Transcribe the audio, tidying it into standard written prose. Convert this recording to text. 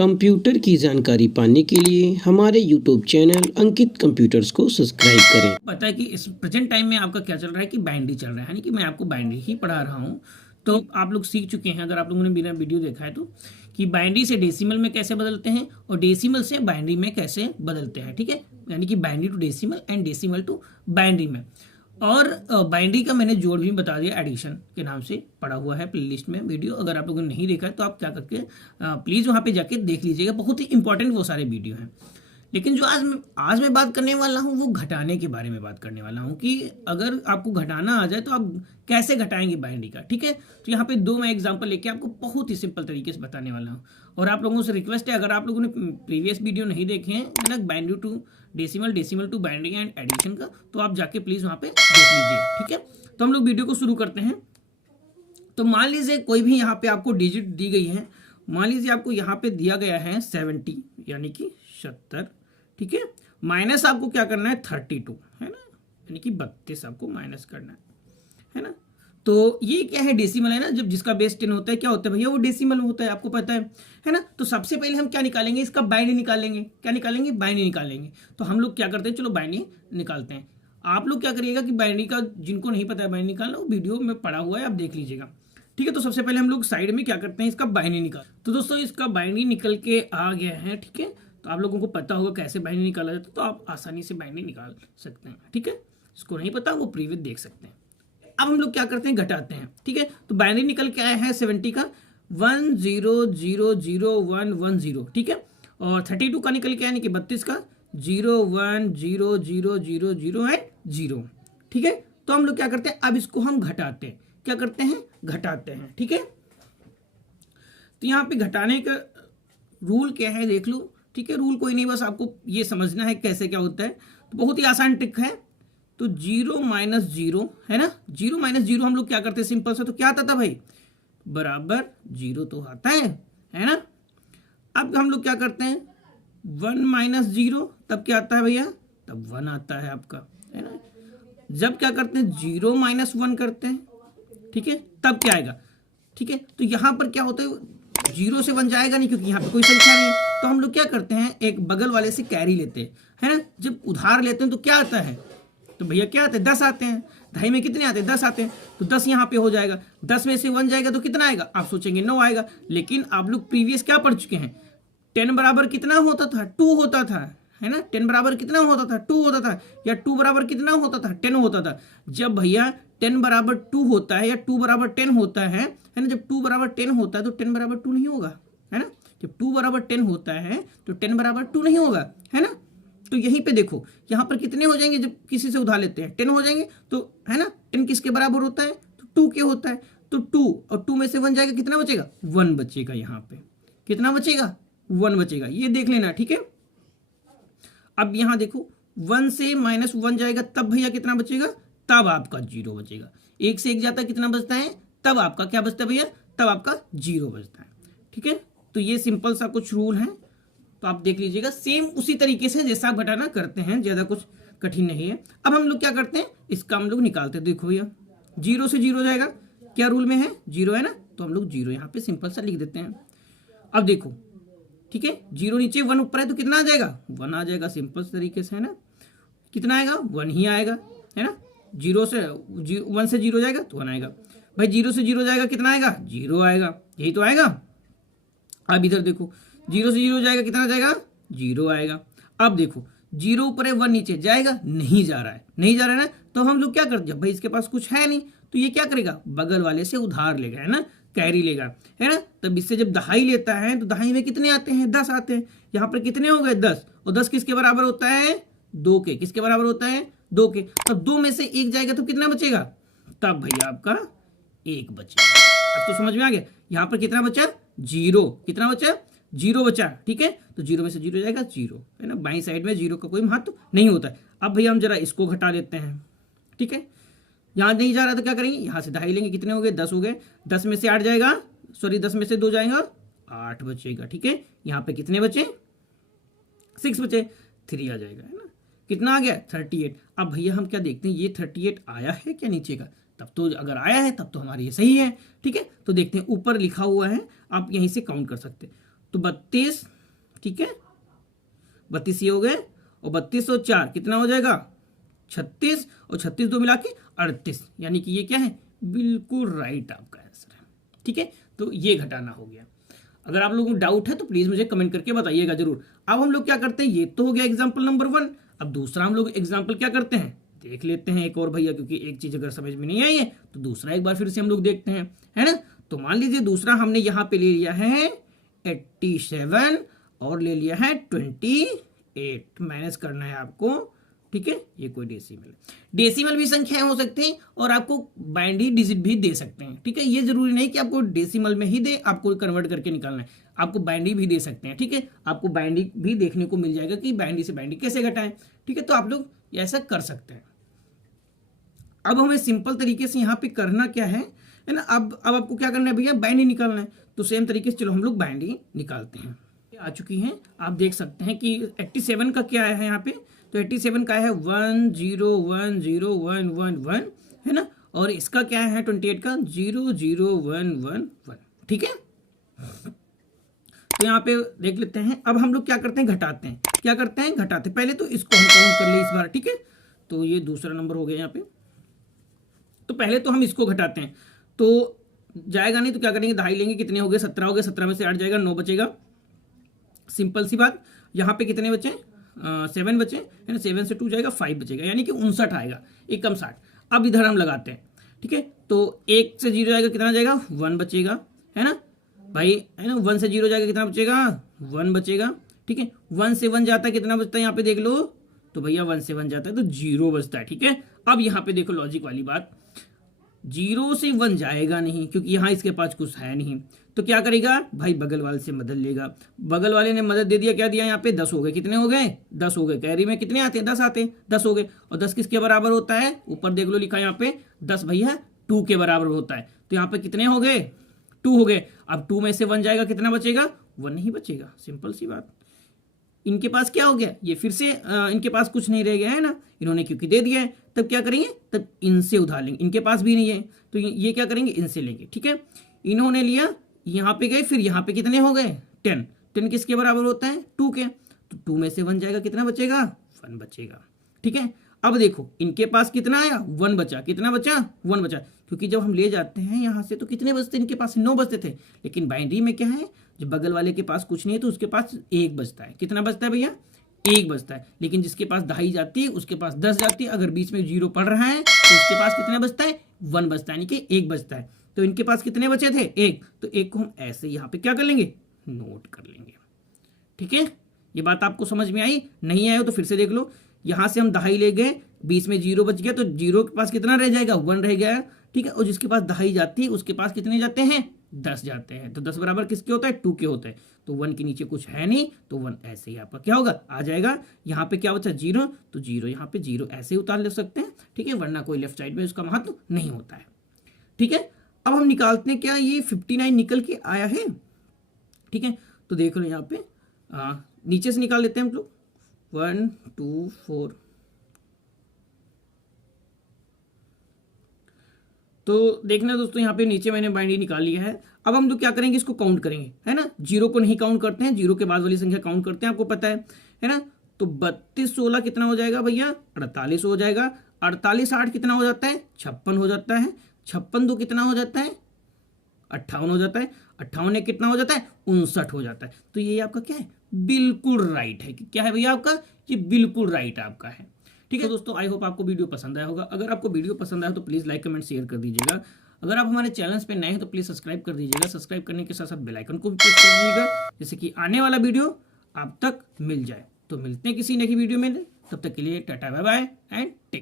Computer की जानकारी पाने के लिए हमारे YouTube चैनल अंकित कंप्यूटर्स को सब्सक्राइब करें। पता है कि इस प्रेजेंट टाइम में आपका क्या चल रहा है कि बाइनरी चल रहा है, यानी कि मैं आपको बाइनरी ही पढ़ा रहा हूँ। तो आप लोग सीख चुके हैं, अगर आप लोगों ने बिना वीडियो देखा है तो, कि बाइनरी से डेसिमल में कैसे बदलते हैं और डेसिमल से बाइनरी में कैसे बदलते हैं। ठीक है, यानी कि binary to decimal and decimal to binary में। और बाइनरी का मैंने जोड़ भी बता दिया, एडिशन के नाम से पड़ा हुआ है प्लेलिस्ट में वीडियो। अगर आप लोगों ने नहीं देखा है तो आप क्या करके प्लीज़ वहाँ पे जाके देख लीजिएगा, बहुत ही इंपॉर्टेंट वो सारे वीडियो हैं। लेकिन जो आज मैं बात करने वाला हूँ वो घटाने के बारे में बात करने वाला हूँ, कि अगर आपको घटाना आ जाए तो आप कैसे घटाएंगे बाइनरी का। ठीक है, तो यहाँ पे दो मैं एग्जांपल लेके आपको बहुत ही सिंपल तरीके से बताने वाला हूँ। और आप लोगों से रिक्वेस्ट है, अगर आप लोगों ने प्रीवियस वीडियो नहीं देखे हैं ना, binary to decimal, decimal to binary and addition का, तो आप जाके प्लीज़ वहाँ पे देख लीजिए। ठीक है, तो हम लोग वीडियो को शुरू करते हैं। तो मान लीजिए कोई भी यहाँ पे आपको डिजिट दी गई है, मान लीजिए आपको यहाँ पे दिया गया है 70 यानी कि 70। ठीक है, माइनस आपको क्या करना है 32, है ना, यानी कि 32 आपको माइनस करना है ना। तो ये क्या है, डेसिमल है ना, जब जिसका बेस 10 होता है क्या होता है भैया, वो डेसिमल होता है, आपको पता है ना। तो सबसे पहले हम क्या निकालेंगे, इसका बाइनरी निकालेंगे। क्या निकालेंगे, बाइनरी निकालेंगे। तो हम लोग क्या करते हैं, चलो बाइनरी निकालते हैं। आप लोग क्या करिएगा कि बाइनरी का, जिनको नहीं पता है बाइनरी निकालना, वो वीडियो में पड़ा हुआ है, आप देख लीजिएगा। ठीक है, तो सबसे पहले हम लोग साइड में क्या करते हैं, इसका बाइनरी निकाल। तो दोस्तों इसका बाइनरी निकल के आ गया है। ठीक है, तो आप लोगों को पता होगा कैसे बाइनरी निकाला जाता है, तो आप आसानी से बाइनरी निकाल सकते हैं। ठीक है, इसको नहीं पता वो प्रीवियस देख सकते हैं। अब हम लोग क्या करते हैं, घटाते हैं। ठीक है, तो बाइनरी निकल के आया है 70 का 100110। ठीक है, और 32 का निकल के आया यानी कि 32 का 010000 एंड 0। ठीक है, तो हम लोग क्या करते हैं, अब इसको हम घटाते हैं। क्या करते हैं, घटाते हैं। ठीक है, तो यहाँ पे घटाने का रूल क्या है देख लो। ठीक है, रूल कोई नहीं, बस आपको ये समझना है कैसे क्या होता है। तो बहुत ही आसान ट्रिक है। तो 0 माइनस 0 है ना, 0 माइनस 0 हम लोग क्या करते हैं, सिंपल सा। तो क्या आता था भाई, बराबर 0 तो आता है ना। अब हम लोग क्या करते हैं, 1 माइनस 0, तब क्या आता है भैया, तब 1 आता है आपका, है ना। जब क्या करते हैं, 0 माइनस 1 करते हैं, ठीक है, तब क्या आएगा। ठीक है, तो यहां पर क्या होता है, 0 से 1 जाएगा नहीं, क्योंकि यहाँ पे कोई संख्या नहीं है। तो हम लोग क्या करते हैं, एक बगल वाले से कैरी लेते हैं, है ना। जब उधार लेते हैं तो क्या आता है, तो भैया क्या आते हैं, 10 आते हैं। ढाई में कितने आते हैं, 10 आते हैं। तो 10 यहाँ पे हो जाएगा, 10 में से 1 जाएगा तो कितना आएगा, आप सोचेंगे 9 आएगा। लेकिन आप लोग प्रीवियस क्या पढ़ चुके हैं, 10 बराबर कितना होता था, 2 होता था, है ना। 10 बराबर कितना होता था, 2 होता था। या 2 बराबर कितना होता था, 10 होता था। जब भैया 10 बराबर 2 होता है या 2 बराबर 10 होता है ना, जब 2 बराबर 10 होता है तो 10 बराबर 2 नहीं होगा, है ना। जब 2 बराबर 10 होता है तो 10 बराबर 2 नहीं होगा, है ना। तो यहीं पे देखो, यहाँ पर कितने हो जाएंगे, जब किसी से उधार लेते हैं 10 हो जाएंगे, तो है ना, 10 किसके बराबर होता है, तो 2 के होता है। तो 2 और 2 में से 1 जाएगा, कितना बचेगा, 1 बचेगा। यहाँ पे कितना बचेगा, 1 बचेगा, ये देख लेना। ठीक है, अब यहाँ देखो 1 से माइनस 1 जाएगा, तब भैया कितना बचेगा, तब आपका 0 बचेगा। 1 से 1 जाता है, कितना बचता है, तब आपका क्या बचता है भैया, तब आपका 0 बचता है। ठीक है, तो ये सिंपल सा कुछ रूल है, तो आप देख लीजिएगा। सेम उसी तरीके से जैसा आप घटाना करते हैं, ज्यादा कुछ कठिन नहीं है। अब हम लोग क्या करते हैं, इसका हम लोग निकालते हैं। देखो भैया 0 से 0 जाएगा, क्या रूल में है, 0 है ना, तो हम लोग 0 यहाँ पे सिंपल सा लिख देते हैं। अब देखो, ठीक है, 0 नीचे 1 ऊपर है, तो कितना आ जाएगा, 1 आ जाएगा, सिंपल तरीके से, है ना। कितना आएगा, 1 ही आएगा, है ना। 0 से 1 से 0 जाएगा तो 1 आएगा। भाई 0 से 0 जाएगा, कितना आएगा, 0 आएगा, यही तो आएगा। अब इधर देखो, 0 से 0 जाएगा, कितना जाएगा, 0 आएगा। अब देखो 0 ऊपर है, 1 नीचे जाएगा, नहीं जा रहा है, नहीं जा रहा है ना। तो हम लोग क्या करते हैं, भाई इसके पास कुछ है नहीं, तो ये क्या करेगा, बगल वाले से उधार लेगा, है ना, कैरी लेगा, है ना। तब इससे जब दहाई लेता है तो दहाई में कितने आते हैं, 10 आते हैं। यहाँ पर कितने हो गए, 10, और 10 किसके बराबर होता है, 2 के। किसके बराबर होता है, 2 के। तब 2 में से 1 जाएगा तो कितना बचेगा, तब भैया आपका 1 बचेगा। अब तो समझ में आ गया, यहाँ पर कितना बचा, 0। कितना बचा, 0 बचा। ठीक है, तो 0 में से 0 जाएगा, 0, है ना। बाई साइड में 0 का कोई महत्व नहीं होता है। अब भैया हम जरा इसको घटा लेते हैं। ठीक है, यहाँ नहीं जा रहा तो क्या करेंगे, यहाँ से दहाई लेंगे, कितने हो गए, 10 हो गए। 10 में से 8 जाएगा, सॉरी 10 में से 2 जाएगा, 8 बचेगा। ठीक है, यहाँ पे कितने बचे, 6 बचे, 3 आ जाएगा, है ना। कितना आ गया, 38। अब भैया हम क्या देखते हैं, ये 38 आया है क्या नीचे का, तब तो अगर आया है तब तो हमारा ये सही है। ठीक है, तो देखते हैं ऊपर लिखा हुआ है, आप यहीं से काउंट कर सकते हैं। तो 32, ठीक है, 32 ये हो गए, और 32 और 4 कितना हो जाएगा 36, और 36 दो मिला के 38, यानी कि ये क्या है, बिल्कुल राइट आपका आंसर है। ठीक है, तो ये घटाना हो गया। अगर आप लोगों को डाउट है तो प्लीज मुझे कमेंट करके बताइएगा जरूर। अब हम लोग क्या करते हैं, ये तो हो गया एग्जाम्पल नंबर 1। अब दूसरा हम लोग एग्जाम्पल क्या करते हैं, देख लेते हैं एक और भैया, क्योंकि एक चीज अगर समझ में नहीं आई है तो दूसरा एक बार फिर से हम लोग देखते हैं, है ना। तो मान लीजिए दूसरा हमने यहाँ पे ले लिया है 87 और ले लिया है 28, माइनस करना है आपको। ठीक है, ये कोई डेसिमल भी संख्याएं हो सकती हैं और आपको बाइनरी डिजिट भी दे सकते हैं। ठीक है, ये जरूरी नहीं कि आपको डेसिमल में ही दे, आपको कन्वर्ट करके निकालना है, आपको बाइनरी भी दे सकते हैं। ठीक है, आपको बाइनरी भी देखने को मिल जाएगा कि बाइनरी से बाइनरी कैसे घटाएं। ठीक है, तो आप लोग ऐसा कर सकते हैं। अब हमें सिंपल तरीके से यहाँ पे करना क्या है ना, अब आपको क्या करना है भैया, बाइनरी निकालना है। तो सेम तरीके से चलो हम लोग बाइनरी निकालते हैं। आ चुकी हैं, आप देख सकते हैं कि 87 का क्या है यहाँ पे, तो 87 का है 10101111, है ना, और इसका क्या है 28 का 00111। ठीक है, तो यहाँ पे देख लेते हैं। अब हम लोग क्या करते हैं, घटाते हैं। क्या करते हैं, घटाते हैं। पहले तो इसको हम काउंट कर ले इस बार। ठीक है, तो ये दूसरा नंबर हो गया यहाँ पे। तो पहले तो हम इसको घटाते हैं, तो जाएगा नहीं तो क्या करेंगे, दहाई लेंगे, कितने हो गए 17 हो गए, 17 में से 8 जाएगा, 9 बचेगा। सिंपल सी बात। यहाँ पे कितने बचे, 7 बचे, है ना, 7 से 2 जाएगा, 5 बचेगा, यानी कि 59 आएगा, 1 कम 60। अब इधर हम लगाते हैं। ठीक है, तो 1 से 0 जाएगा, कितना जाएगा 1 बचेगा, है ना भाई, है ना। 1 से 0 जाएगा, कितना बचेगा 1 बचेगा। ठीक है, 1 से 1 जाता है, कितना बचता है यहाँ पे देख लो, तो भैया 1 से 1 जाता है तो 0 बचता है। ठीक है, अब यहाँ पे देखो लॉजिक वाली बात, 0 से 1 जाएगा नहीं क्योंकि यहाँ इसके पास कुछ है नहीं, तो क्या करेगा भाई, बगल वाले से मदद लेगा। बगल वाले ने मदद दे दिया, क्या दिया यहाँ पे 10 हो गए, कितने हो गए 10 हो गए। कैरी में कितने आते हैं 10 आते हैं, 10 हो गए। और 10 किसके बराबर होता है, ऊपर देख लो लिखा है यहाँ पे 10 भैया 2 के बराबर होता है। तो यहाँ पे कितने हो गए 2 हो गए। अब 2 में से 1 जाएगा, कितना बचेगा 1 नहीं बचेगा। सिंपल सी बात। इनके पास क्या हो गया, ये फिर से इनके पास कुछ नहीं रह गया है ना, इन्होंने क्योंकि दे दिया है, तब क्या करेंगे, तब इनसे उधार लेंगे। इनके पास भी नहीं है तो ये क्या करेंगे, इनसे लेंगे। ठीक है, इन्होंने लिया, यहाँ पे गए, फिर यहाँ पे कितने हो गए 10 किसके बराबर होता है 2 के, तो 2 में से 1 जाएगा, कितना बचेगा 1 बचेगा। ठीक है, अब देखो इनके पास कितना आया 1 बचा, कितना बचा 1 बचा, क्योंकि जब हम ले जाते हैं यहाँ से तो कितने बचते, इनके पास 9 बचते थे, लेकिन बाइनरी में क्या है, जब बगल वाले के पास कुछ नहीं है तो उसके पास 1 बचता है। कितना बचता है भैया 1 बचता है। लेकिन जिसके पास दहाई जाती है उसके पास 10 जाती है, अगर बीच में 0 पड़ रहा है तो उसके पास कितना बचता है 1 बचता है, यानी कि 1 बचता है। तो इनके पास कितने बचे थे 1, तो 1 को हम ऐसे यहाँ पे क्या कर लेंगे, नोट कर लेंगे। ठीक है, ये बात आपको समझ में आई, नहीं आए हो तो फिर से देख लो। यहाँ से हम दहाई ले गए, बीच में 0 बच गया, तो 0 के पास कितना रह जाएगा 1 रह गया। ठीक है, और जिसके पास दहाई जाती है उसके पास कितने जाते हैं 10 जाते हैं, तो 10 बराबर किसके होता है 2 के होता है। तो 1 के नीचे कुछ है नहीं, तो 1 ऐसे ही आपका क्या होगा आ जाएगा। यहाँ पे क्या बचा 0, तो 0 यहाँ पे 0 ऐसे ही उतार ले सकते हैं। ठीक है, वरना कोई लेफ्ट साइड में उसका महत्व नहीं होता है। ठीक है, अब हम निकालते हैं, क्या ये 59 निकल के आया है। ठीक है, तो देख लो यहाँ पे नीचे से निकाल लेते हैं हम लोग 1 2 4। तो देखना दोस्तों, यहाँ पे नीचे मैंने बाइनरी निकाल लिया है। अब हम लोग क्या करेंगे, इसको काउंट करेंगे, है ना। 0 को नहीं काउंट करते हैं, 0 के बाद वाली संख्या काउंट करते हैं, आपको पता है ना। तो 32 16 कितना हो जाएगा भैया 48 हो जाएगा। 48 8 कितना हो जाता है 56 हो जाता है। 56 2 कितना हो जाता है 58 हो जाता है। 58 एक कितना हो जाता है 59 हो जाता है। तो ये आपका क्या है, बिल्कुल राइट है। क्या है भैया आपका, ये बिल्कुल राइट आपका है। ठीक है दोस्तों, आई होप आपको वीडियो पसंद आया होगा। अगर आपको वीडियो पसंद आया तो प्लीज़ लाइक कमेंट शेयर कर दीजिएगा। अगर आप हमारे चैनल्स पे नए हैं तो प्लीज़ सब्सक्राइब कर दीजिएगा। सब्सक्राइब करने के साथ साथ बेल आइकन को भी प्रेस कर दीजिएगा, जैसे कि आने वाला वीडियो आप तक मिल जाए। तो मिलते हैं किसी नई वीडियो में, तब तक के लिए tata bye bye and take.